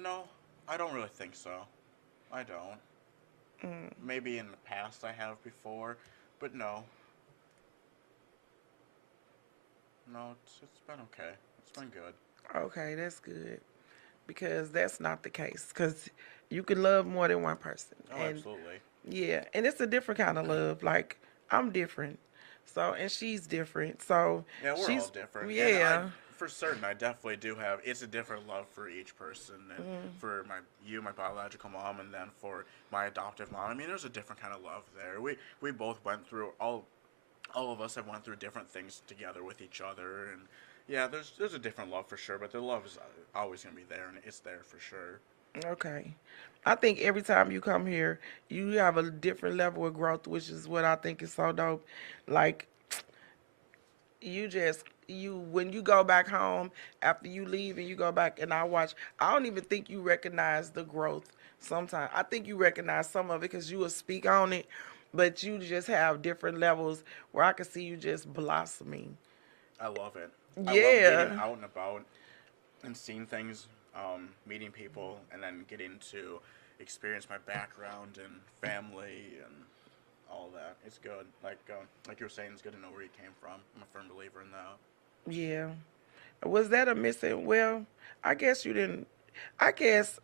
No, I don't really think so. I don't. Mm, Maybe in the past I have before, but no. No, it's been okay. It's been good. okay, that's good because that's not the case because you can love more than one person, Oh, and absolutely. yeah, and it's a different kind of love. Like I'm different, so and she's different. So Yeah, we're all she's different, and yeah. for certain, I definitely do have. It's a different love for each person, and Mm, for my biological mom, and then for my adoptive mom. I mean, there's a different kind of love there. We both went through all of us have went through different things together with each other, and yeah, there's a different love for sure, but the love is always gonna be there, and it's there for sure. okay. I think every time you come here, you have a different level of growth, which is what I think is so dope. Like you when you go back home after you leave and you go back and I don't even think you recognize the growth sometimes. I think you recognize some of it because you will speak on it, but you just have different levels where I can see you just blossoming. I love it. I love getting Yeah. out and about and seeing things, meeting people, and then getting to experience my background and family and all that. It's good. Like you were saying, it's good to know where you came from. I'm a firm believer in that. Yeah. Was that a missing? Well, I guess you didn't. I guess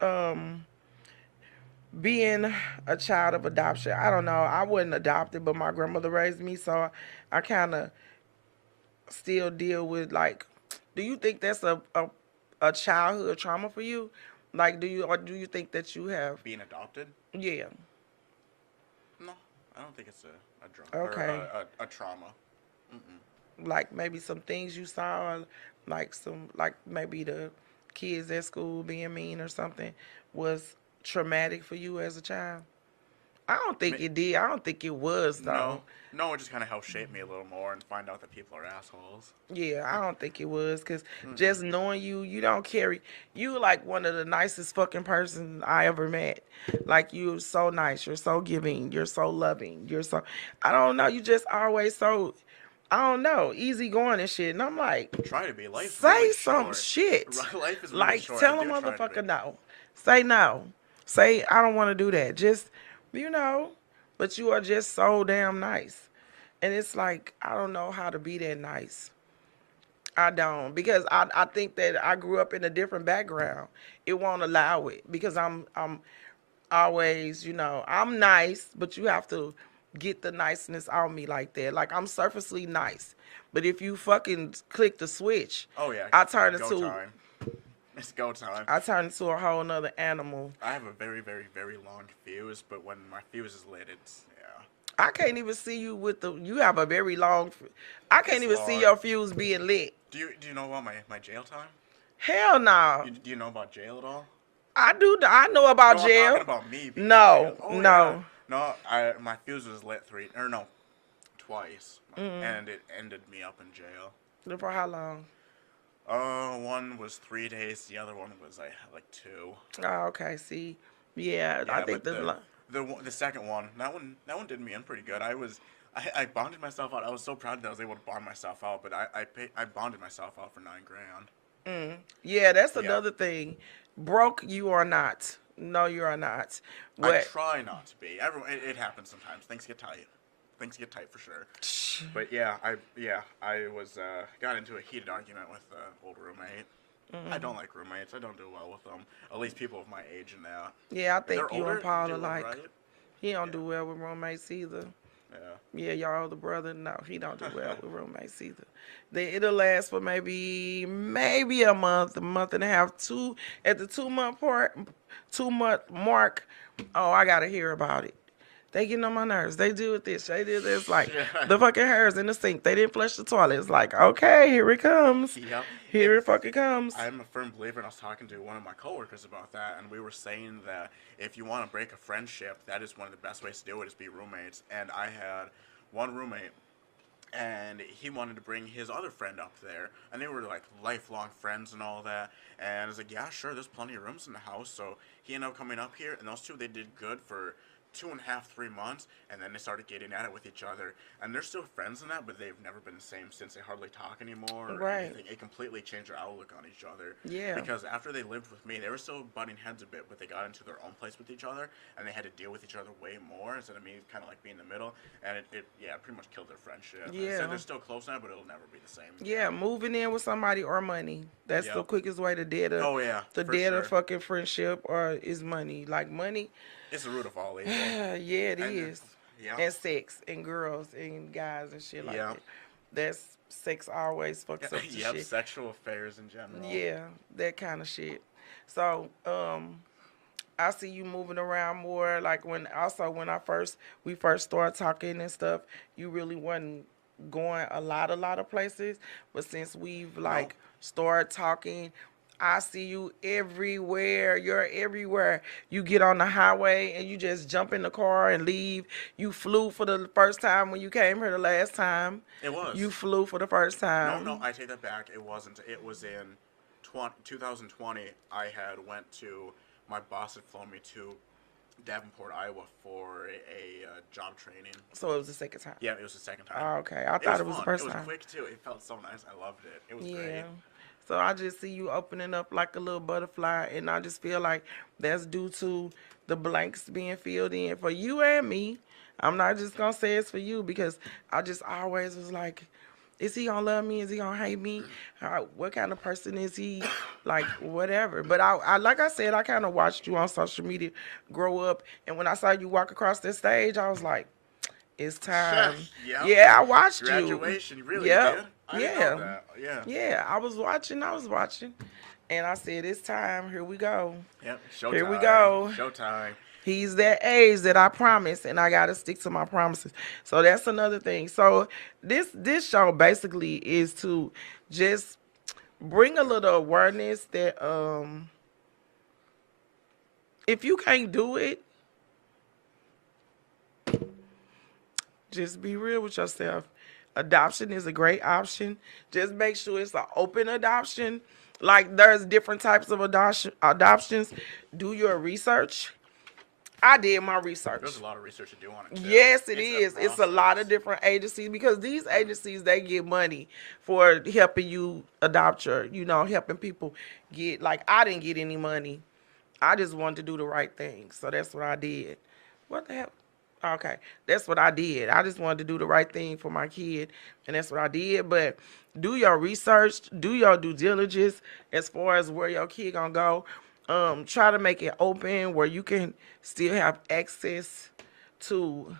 being a child of adoption, I don't know. I wasn't adopted, but my grandmother raised me, so I kind of still deal with like. Do you think that's a childhood trauma for you? Like, do you think that you have? Being adopted? Yeah. No, I don't think it's a drama or Okay. a trauma. Mm-mm. Like maybe some things you saw, like maybe the kids at school being mean or something was traumatic for you as a child. I don't think Ma- it did. I don't think it was No, though. no, it just kind of helped shape me a little more and find out that people are assholes. Yeah, I don't think it was because Mm-mm. just knowing you, you don't carry. You like one of the nicest fucking persons I ever met. Like you're so nice. You're so giving. You're so loving. You're so. I don't know. You just always so. I don't know, easygoing and shit. And I'm like, Try to be. Life's really say some short. shit. Life is really Like short. I tell a do try to be. motherfucker no. Say no. Say I don't want to do that. Just you know. But you are just so damn nice. And it's like I don't know how to be that nice. I don't because I think that I grew up in a different background. It won't allow it because I'm always, I'm nice, but you have to get the niceness on me like that. Like I'm surfacely nice. But if you fucking click the switch, Oh yeah, I turn go into time. It's go time. I turn into a whole nother animal. I have a very, very, very long fuse, but when my fuse is lit, it's yeah, I can't even see you with the you have a very long I can't it's even see long. your fuse being lit. Do you know about my jail time? Hell no. Do you know about jail at all? I know about No, I'm talking jail. about me being in jail. No, Oh yeah. no. No, my fuse was lit twice, and it ended me up in jail. For how long? One was 3 days. The other one was like two. Oh, okay. See, yeah, I Yeah, think but the second one, that one did me in pretty good. I bonded myself out. I was so proud that I was able to bond myself out. But I bonded myself out for 9 grand. yeah, that's Yeah, another thing. Broke, you are not. No, you are not. I What? try not to be. It happens sometimes. Things get tight. Things get tight for sure. But I was got into a heated argument with an old roommate. I don't like roommates. I don't do well with them. At least people of my age and that. Yeah, I If think they're you and older, Paul do are like. right. He don't Yeah, do well with roommates either. yeah. Yeah, your older brother, no, he don't do well with roommates either. It'll last for maybe a month and a half, two at the 2 month part, 2 month mark. Oh, I gotta hear about it. They getting on my nerves. They do it this. They do this. Like the fucking hairs in the sink. They didn't flush the toilet. It's like okay, here it comes. Yep. Here it fucking comes. I'm a firm believer, and I was talking to one of my coworkers about that, and we were saying that if you want to break a friendship, that is one of the best ways to do it is be roommates. And I had one roommate, and he wanted to bring his other friend up there, and they were like lifelong friends and all that. And I was like, yeah, sure, there's plenty of rooms in the house. So he ended up coming up here, and those two they did good for 2.5, 3 months, and then they started getting at it with each other. And they're still friends in that, but they've never been the same since. They hardly talk anymore or Right. anything. It completely changed their outlook on each other. Yeah. Because after they lived with me, they were still butting heads a bit, but they got into their own place with each other, and they had to deal with each other way more instead of me kind of like being in the middle. And it pretty much killed their friendship. Yeah. So they're still close now, but it'll never be the same. Yeah, moving in with somebody or money. That's the Yep. quickest way to dead a Oh yeah, to for dead a sure. fucking friendship or is money. Like money, It's the root of all evil. yeah, it And is. yeah, And sex and girls and guys and shit like yeah, that. That's sex always fucks up the yep. shit. Sexual affairs in general. Yeah, that kind of shit. So, I see you moving around more. Like when we first started talking and stuff, you really wasn't going a lot of places. But since we've No. like started talking, I see you everywhere. You're everywhere. You get on the highway and you just jump in the car and leave. You flew for the first time when you came here the last time. It was. You flew for the first No, time. I take that back. It wasn't. It was in 2020. I had went to my boss had flown me to Davenport, Iowa for a job training. So it was the second time. Yeah, it was the second time. Oh, okay. I It thought was it was the fun. first It was time. quick too. It felt so nice. I loved it. It was Yeah. great. So I just see you opening up like a little butterfly, and I just feel like that's due to the blanks being filled in for you and me. I'm not just gonna say it's for you because I just always was like, Is he gonna love me? Is he gonna hate me? What kind of person is he? Like whatever. But I like I said, I kind of watched you on social media grow up, and when I saw you walk across the stage, I was like, it's time. Yep. Yeah, I watched you. Graduation. You really Yep. did? I didn't know Yeah. that. Yeah. Yeah. I was watching. And I said, it's time. Here we go. Yep. Here we Showtime. go. Showtime. He's that age that I promised, and I gotta stick to my promises. So that's another thing. So this show basically is to just bring a little awareness that if you can't do it, just be real with yourself. Adoption is a great option. Just make sure it's an open adoption. Like there's different types of adoptions. Do your research. I did my research. There's a lot of research to do on it, too. Yes, it It's is. a It's a lot process. of different agencies because these agencies they get money for helping you adopt helping people get like I didn't get any money. I just wanted to do the right thing. So that's what I did. What the hell? Okay. That's what I did. I just wanted to do the right thing for my kid and that's what I did. But do your research, do your due diligence as far as where your kid gonna go. Try to make it open where you can still have access to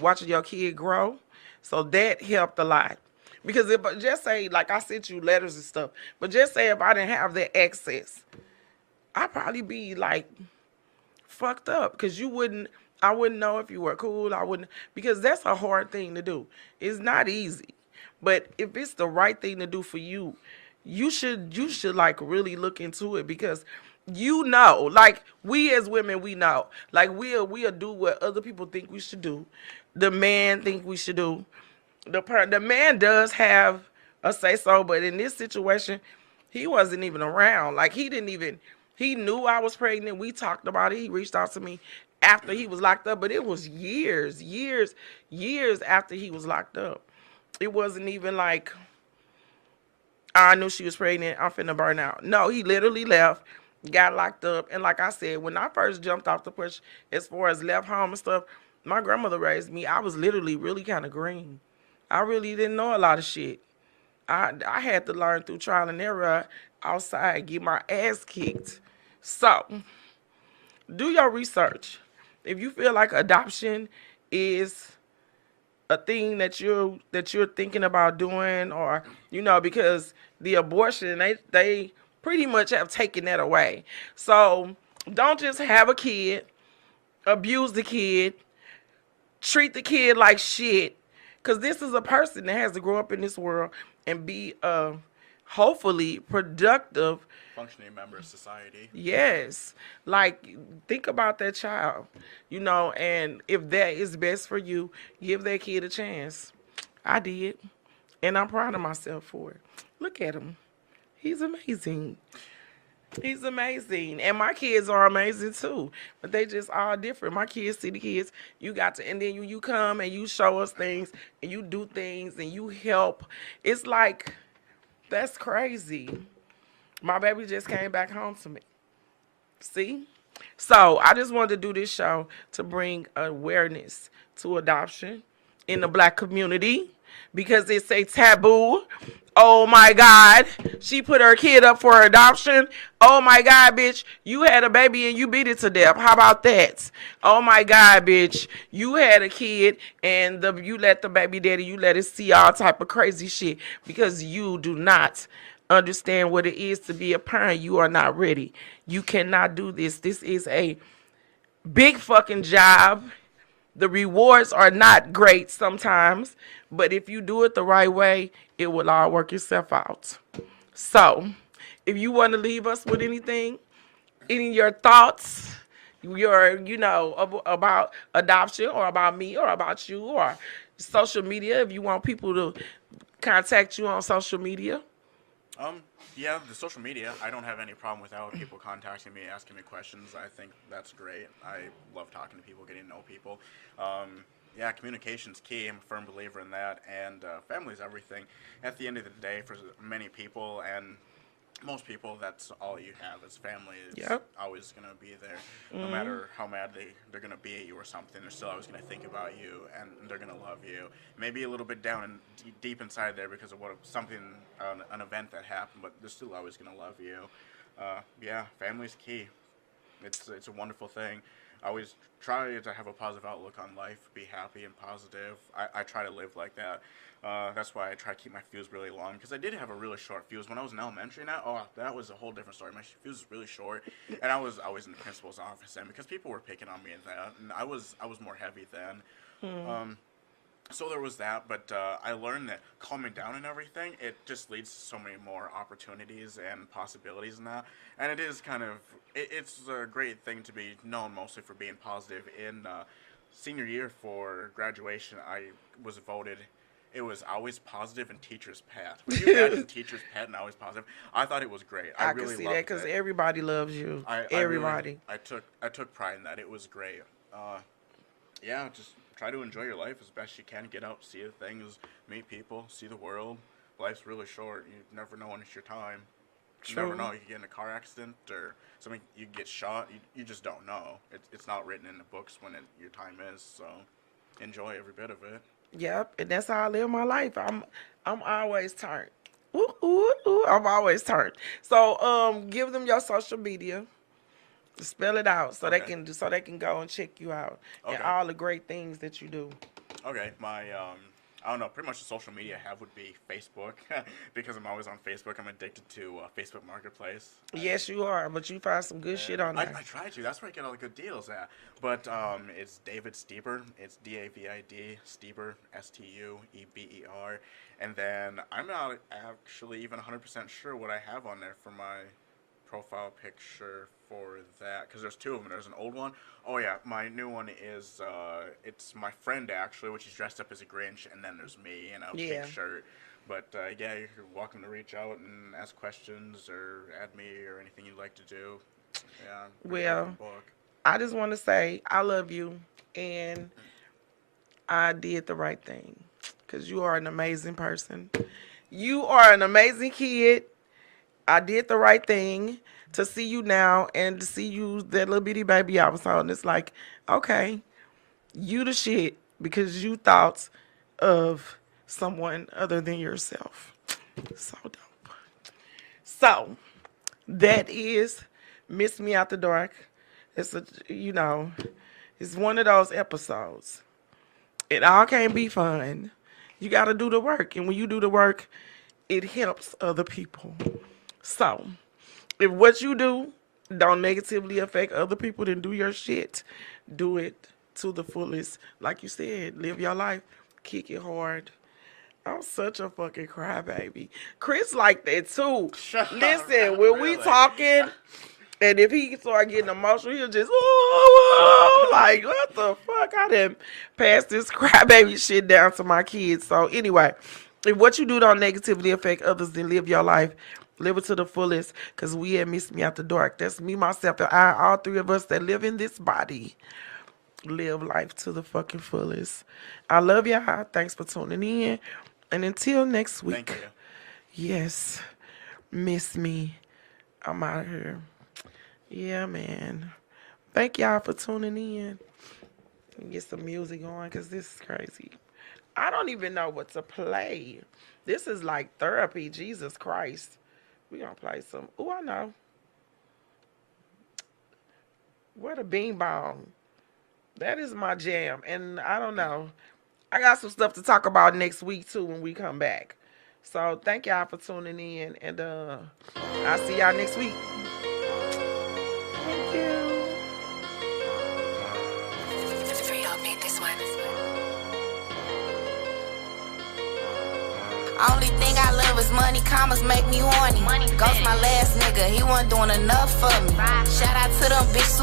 watching your kid grow. So that helped a lot. Because if just say like I sent you letters and stuff, but just say if I didn't have that access, I'd probably be like fucked up because I wouldn't know if you were cool. I wouldn't because that's a hard thing to do. It's not easy. But if it's the right thing to do for you, you should like really look into it because like we as women we know. Like we'll do what other people think we should do. The man think we should do. The man does have a say so, but in this situation, he wasn't even around. Like he knew I was pregnant. We talked about it. He reached out to me after he was locked up, but it was years after he was locked up. It wasn't even like I knew she was pregnant. I'm finna burn out. No, he literally left, got locked up, and like I said, when I first jumped off the porch, as far as left home and stuff, my grandmother raised me. I was literally really kind of green. I really didn't know a lot of shit. I had to learn through trial and error outside, get my ass kicked. So, do your research. If you feel like adoption is a thing that you're thinking about doing, or because the abortion they pretty much have taken that away. So, don't just have a kid, abuse the kid, treat the kid like shit, because this is a person that has to grow up in this world and be hopefully productive. Functioning member of society. Yes. Like, think about that child, and if that is best for you, give that kid a chance. I did. And I'm proud of myself for it. Look at him. He's amazing. He's amazing. And my kids are amazing too. But they just all different. My kids, see the kids, you got to, and then you come and you show us things and you do things and you help. It's like, that's crazy. My baby just came back home to me. See? So I just wanted to do this show to bring awareness to adoption in the black community because it's a taboo. Oh my God. She put her kid up for adoption. Oh my God, bitch. You had a baby and you beat it to death. How about that? Oh my God, bitch. You had a kid and you let the baby daddy, you let it see all type of crazy shit because you do not understand what it is to be a parent. You are not ready. You cannot do this. This is a big fucking job. The rewards are not great sometimes, but if you do it the right way, it will all work itself out. So, if you want to leave us with anything, any of your thoughts, about adoption or about me or about you or social media, if you want people to contact you on social media. Yeah, the social media, I don't have any problem without people contacting me, asking me questions. I think that's great. I love talking to people, getting to know people. Yeah, communication's key. I'm a firm believer in that. And family's everything. At the end of the day, for many people, and most people, that's all you have is family. It's Yep. always gonna be there, no matter how mad they're gonna be at you or something. They're still always gonna think about you, and they're gonna love you. Maybe a little bit down and deep inside there because of what something, an event that happened, but they're still always gonna love you. Yeah, family's key. It's a wonderful thing. I always try to have a positive outlook on life, be happy and positive. I try to live like that. That's why I try to keep my fuse really long, because I did have a really short fuse when I was in elementary. Now, oh, that was a whole different story. My fuse was really short, and I was always in the principal's office, and because people were picking on me and that, and I was more heavy then. So there was that, but I learned that calming down and everything, it just leads to so many more opportunities and possibilities in that. And it is kind of, it's a great thing to be known mostly for being positive. In senior year for graduation, I was voted, it was always positive and teacher's pet. When you imagine teacher's pet and always positive, I thought it was great. I can really see loved that because it. everybody loves you. I Everybody. really, I took pride in that. It was great. Yeah, just try to enjoy your life as best you can. Get out, see the things, meet people, see the world. Life's really short. You never know when it's your time. You True. never know. You could get in a car accident or something. You could get shot. You just don't know. It's not written in the books when your time is. So enjoy every bit of it. Yep, and that's how I live my life. I'm always turned. Ooh, ooh, ooh, I'm always turned. So give them your social media. Spell it out so Okay. they can go and check you out and Okay. all the great things that you do. Okay, my I don't know. Pretty much the social media I have would be Facebook because I'm always on Facebook. I'm addicted to Facebook Marketplace. Yes, you are, but you find some good shit on I there. try to. That's where I get all the good deals at. But it's David Steber. It's David Steber, Stueber. And then I'm not actually even 100% sure what I have on there for my profile picture for that, because there's two of them. There's an old one. Oh yeah, my new one is it's my friend actually, which is dressed up as a Grinch, and then there's me in a Yeah. pink shirt. But yeah, you're welcome to reach out and ask questions or add me or anything you'd like to do. Yeah. Pretty Well, open book. I just want to say I love you and I did the right thing because you are an amazing person. You are an amazing kid. I did the right thing to see you now and to see you, that little bitty baby I was holding. It's like, okay, you the shit because you thought of someone other than yourself. So dope. So that is Miss Me Out the Dark. It's it's one of those episodes. It all can't be fun. You got to do the work, and when you do the work, it helps other people. So, if what you do don't negatively affect other people, then do your shit. Do it to the fullest. Like you said, live your life. Kick it hard. I'm such a fucking crybaby. Chris like that too. Listen, when we Really? talking, and if he start getting emotional, he'll just, "Whoa, like, what the fuck?" I done passed this crybaby shit down to my kids. So anyway, if what you do don't negatively affect others, then live your life. Live it to the fullest, because we at Miss Me Out the Dark. That's me, myself, and I, all three of us that live in this body. Live life to the fucking fullest. I love y'all. Thanks for tuning in. And until next week. Thank you. Yes. Miss me. I'm out of here. Yeah, man. Thank y'all for tuning in. Get some music on, because this is crazy. I don't even know what to play. This is like therapy. Jesus Christ. We gonna play some. Oh, I know. What a bean bomb. That is my jam. And I don't know. I got some stuff to talk about next week too when we come back. So thank y'all for tuning in, and I'll see y'all next week. Thank you. Only thing I love is money, commas make me horny. Ghost my last nigga, he wasn't doing enough for me. Shout out to them bitches who